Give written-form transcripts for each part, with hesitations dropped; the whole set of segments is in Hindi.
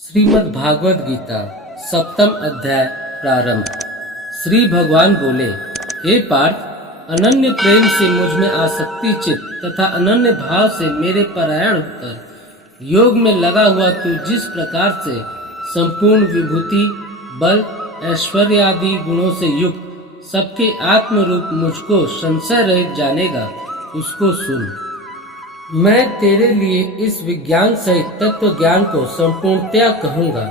श्रीमद् भागवत गीता सप्तम अध्याय प्रारंभ। श्री भगवान बोले, हे पार्थ, अनन्य प्रेम से मुझ में आसक्ति चित्त तथा अनन्य भाव से मेरे परायण होकर योग में लगा हुआ तू जिस प्रकार से संपूर्ण विभूति, बल, ऐश्वर्य आदि गुणों से युक्त सबके आत्म रूप मुझको संशय रहित जानेगा, उसको सुन। मैं तेरे लिए इस विज्ञान सहित तत्व ज्ञान को संपूर्णतया कहूँगा,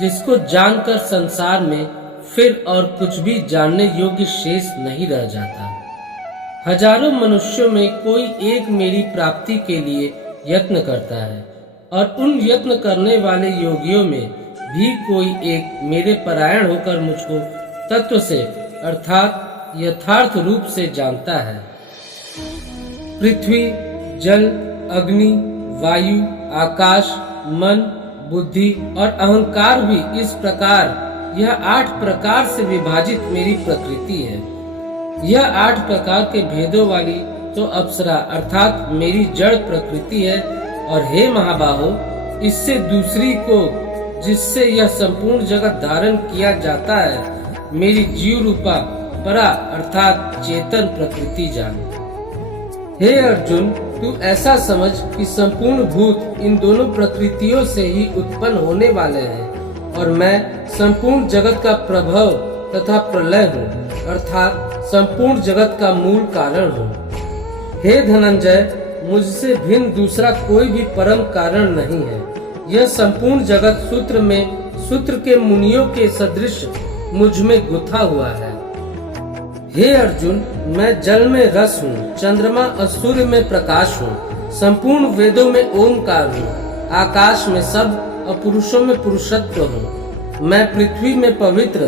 जिसको जानकर संसार में फिर और कुछ भी जानने योग्य शेष नहीं रह जाता। हजारों मनुष्यों में कोई एक मेरी प्राप्ति के लिए यत्न करता है, और उन यत्न करने वाले योगियों में भी कोई एक मेरे परायण होकर मुझको तत्व से अर्थात यथार्थ रूप से जानता है। पृथ्वी, जल, अग्नि, वायु, आकाश, मन, बुद्धि और अहंकार भी इस प्रकार यह 8 प्रकार से विभाजित मेरी प्रकृति है। यह 8 प्रकार के भेदों वाली तो अप्सरा अर्थात मेरी जड़ प्रकृति है। और हे महाबाहो, इससे दूसरी को जिससे यह संपूर्ण जगत धारण किया जाता है, मेरी जीव रूपा परा अर्थात चेतन प्रकृति जान। हे अर्जुन, तू ऐसा समझ कि संपूर्ण भूत इन दोनों प्रकृतियों से ही उत्पन्न होने वाले हैं, और मैं संपूर्ण जगत का प्रभव तथा प्रलय हूँ, अर्थात संपूर्ण जगत का मूल कारण हूँ। हे धनंजय, मुझसे भिन्न दूसरा कोई भी परम कारण नहीं है। यह संपूर्ण जगत सूत्र में सूत्र के मुनियों के सदृश मुझ में गुथा हुआ है। हे अर्जुन, मैं जल में रस हूँ, चंद्रमा और सूर्य में प्रकाश हूँ, संपूर्ण वेदों में ओमकार हूँ, आकाश में सब और पुरुषों में पुरुषत्व हूँ। मैं पृथ्वी में पवित्र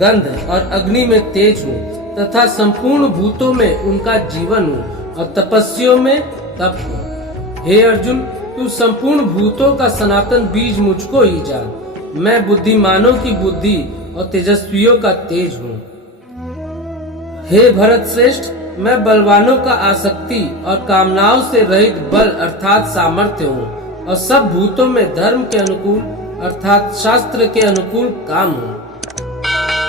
गंध और अग्नि में तेज हूँ, तथा संपूर्ण भूतों में उनका जीवन हूँ, और तपस्वियों में तप हूँ। हे अर्जुन, तू संपूर्ण भूतों का सनातन बीज मुझको ही जान। मैं बुद्धिमानों की बुद्धि और तेजस्वियों का तेज हूँ। हे भरत श्रेष्ठ, मैं बलवानों का आसक्ति और कामनाओं से रहित बल अर्थात सामर्थ्य हूँ, और सब भूतों में धर्म के अनुकूल अर्थात शास्त्र के अनुकूल काम हूँ।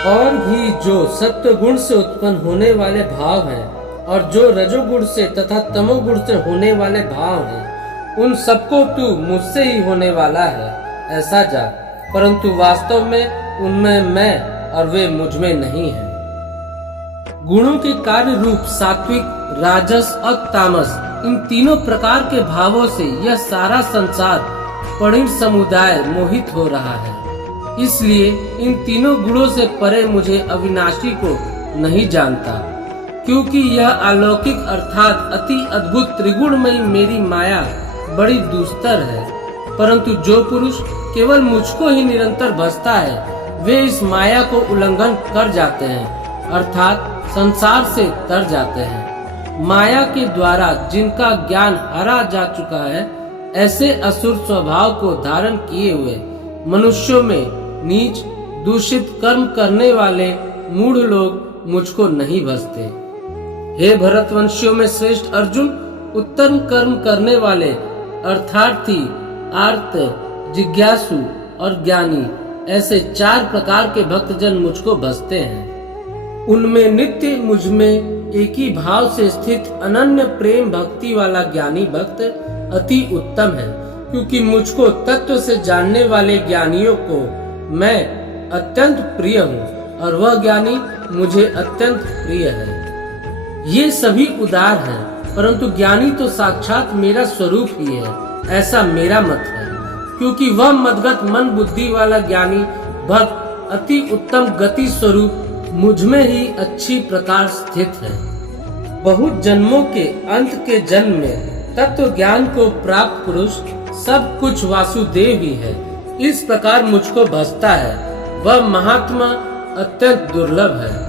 और भी जो सत्व गुण से उत्पन्न होने वाले भाव हैं, और जो रजोगुण से तथा तमोगुण से होने वाले भाव हैं, उन सबको तू मुझसे ही होने वाला है ऐसा जान, परंतु वास्तव में उनमें मैं और वे मुझ में नहीं है। गुणों के कार्य रूप सात्विक, राजस और तामस, इन तीनों प्रकार के भावों से यह सारा संसार परिण समुदाय मोहित हो रहा है। इसलिए इन तीनों गुणों से परे मुझे अविनाशी को नहीं जानता, क्योंकि यह अलौकिक अर्थात अति अद्भुत त्रिगुणमयी मेरी माया बड़ी दुस्तर है। परंतु जो पुरुष केवल मुझको ही निरंतर भजता है, वे इस माया को उल्लंघन कर जाते हैं, अर्थात संसार से तर जाते हैं। माया के द्वारा जिनका ज्ञान हरा जा चुका है, ऐसे असुर स्वभाव को धारण किए हुए मनुष्यों में नीच दूषित कर्म करने वाले मूढ़ लोग मुझको नहीं भजते। हे भरतवंशियों में श्रेष्ठ अर्जुन, उत्तम कर्म करने वाले अर्थार्थी, आर्त, जिज्ञासु और ज्ञानी, ऐसे 4 प्रकार के भक्तजन मुझको भजते हैं। उनमें नित्य मुझ में एक ही भाव से स्थित अनन्य प्रेम भक्ति वाला ज्ञानी भक्त अति उत्तम है, क्योंकि मुझको तत्व से जानने वाले ज्ञानियों को मैं अत्यंत प्रिय हूँ, और वह ज्ञानी मुझे अत्यंत प्रिय है। ये सभी उदार हैं, परंतु ज्ञानी तो साक्षात मेरा स्वरूप ही है, ऐसा मेरा मत है। क्योंकि वह मदगत मन बुद्धि वाला ज्ञानी भक्त अति उत्तम गति स्वरूप मुझ में ही अच्छी प्रकार स्थित है। बहुत जन्मों के अंत के जन्म में तत्व ज्ञान को प्राप्त पुरुष सब कुछ वासुदेव ही है, इस प्रकार मुझको भजता है। वह महात्मा अत्यंत दुर्लभ है।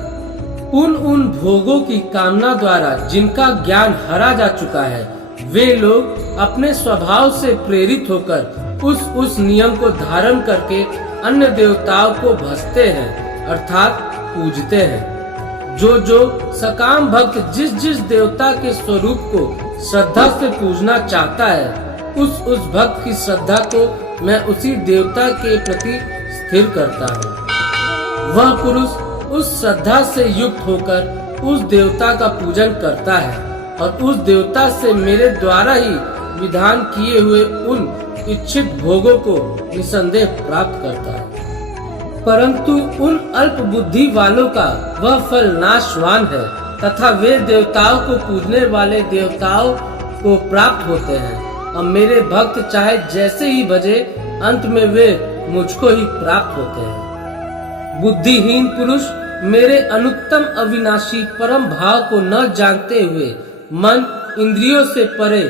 उन भोगों की कामना द्वारा जिनका ज्ञान हरा जा चुका है, वे लोग अपने स्वभाव से प्रेरित होकर उस नियम को धारण करके अन्य देवताओं को भजते हैं, अर्थात पूजते हैं। जो सकाम भक्त जिस देवता के स्वरूप को श्रद्धा से पूजना चाहता है, उस भक्त की श्रद्धा को मैं उसी देवता के प्रति स्थिर करता हूँ। वह पुरुष उस श्रद्धा से युक्त होकर उस देवता का पूजन करता है और उस देवता से मेरे द्वारा ही विधान किए हुए उन इच्छित भोगों को निसंदेह प्राप्त करता है। परंतु उन अल्प बुद्धि वालों का वह फल नाशवान है तथा वे देवताओं को पूजने वाले देवताओं को प्राप्त होते हैं और मेरे भक्त चाहे जैसे ही भजे अंत में वे मुझको ही प्राप्त होते हैं। बुद्धिहीन पुरुष मेरे अनुत्तम अविनाशी परम भाव को न जानते हुए मन इंद्रियों से परे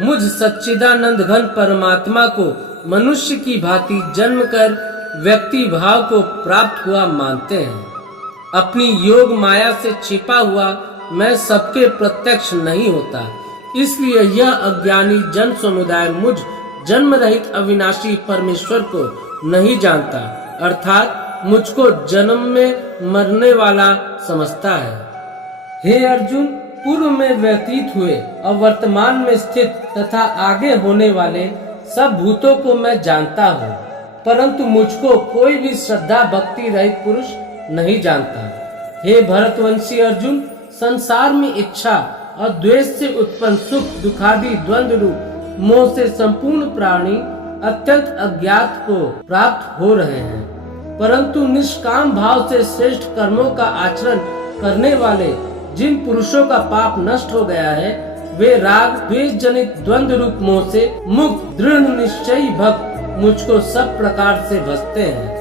मुझ सच्चिदानंद घन परमात्मा को मनुष्य की भांति जन्म कर व्यक्ति भाव को प्राप्त हुआ मानते हैं। अपनी योग माया से छिपा हुआ मैं सबके प्रत्यक्ष नहीं होता, इसलिए यह अज्ञानी जन समुदाय मुझ जन्म रहित अविनाशी परमेश्वर को नहीं जानता, अर्थात मुझको जन्म में मरने वाला समझता है। हे अर्जुन, पूर्व में व्यतीत हुए और वर्तमान में स्थित तथा आगे होने वाले सब भूतों को मैं जानता हूँ, परंतु मुझको कोई भी श्रद्धा भक्ति रहित पुरुष नहीं जानता। हे भरतवंशी अर्जुन, संसार में इच्छा और द्वेष से उत्पन्न सुख दुखादि द्वंद्व रूप मोह से संपूर्ण प्राणी अत्यंत अज्ञात को प्राप्त हो रहे हैं, परंतु निष्काम भाव से श्रेष्ठ कर्मों का आचरण करने वाले जिन पुरुषों का पाप नष्ट हो गया है, वे राग द्वेष जनित द्वंद्व रूप मोह से मुक्त दृढ़ निश्चयी भक्त मुझको सब प्रकार से भजते हैं।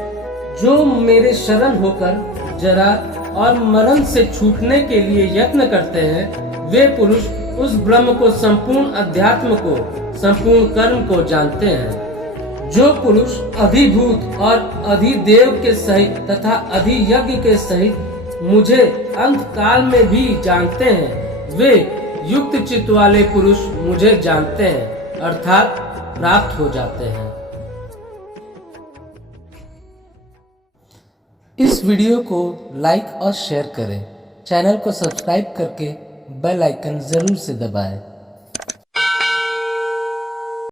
जो मेरे शरण होकर जरा और मरण से छूटने के लिए यत्न करते हैं, वे पुरुष उस ब्रह्म को, संपूर्ण अध्यात्म को, संपूर्ण कर्म को जानते हैं। जो पुरुष अधिभूत और अधिदेव के सहित तथा अधियज्ञ के सहित मुझे अंत काल में भी जानते हैं, वे युक्त चित्त वाले पुरुष मुझे जानते हैं, अर्थात प्राप्त हो जाते हैं। इस वीडियो को लाइक और शेयर करें। चैनल को सब्सक्राइब करके बेल आइकन जरूर से दबाएं।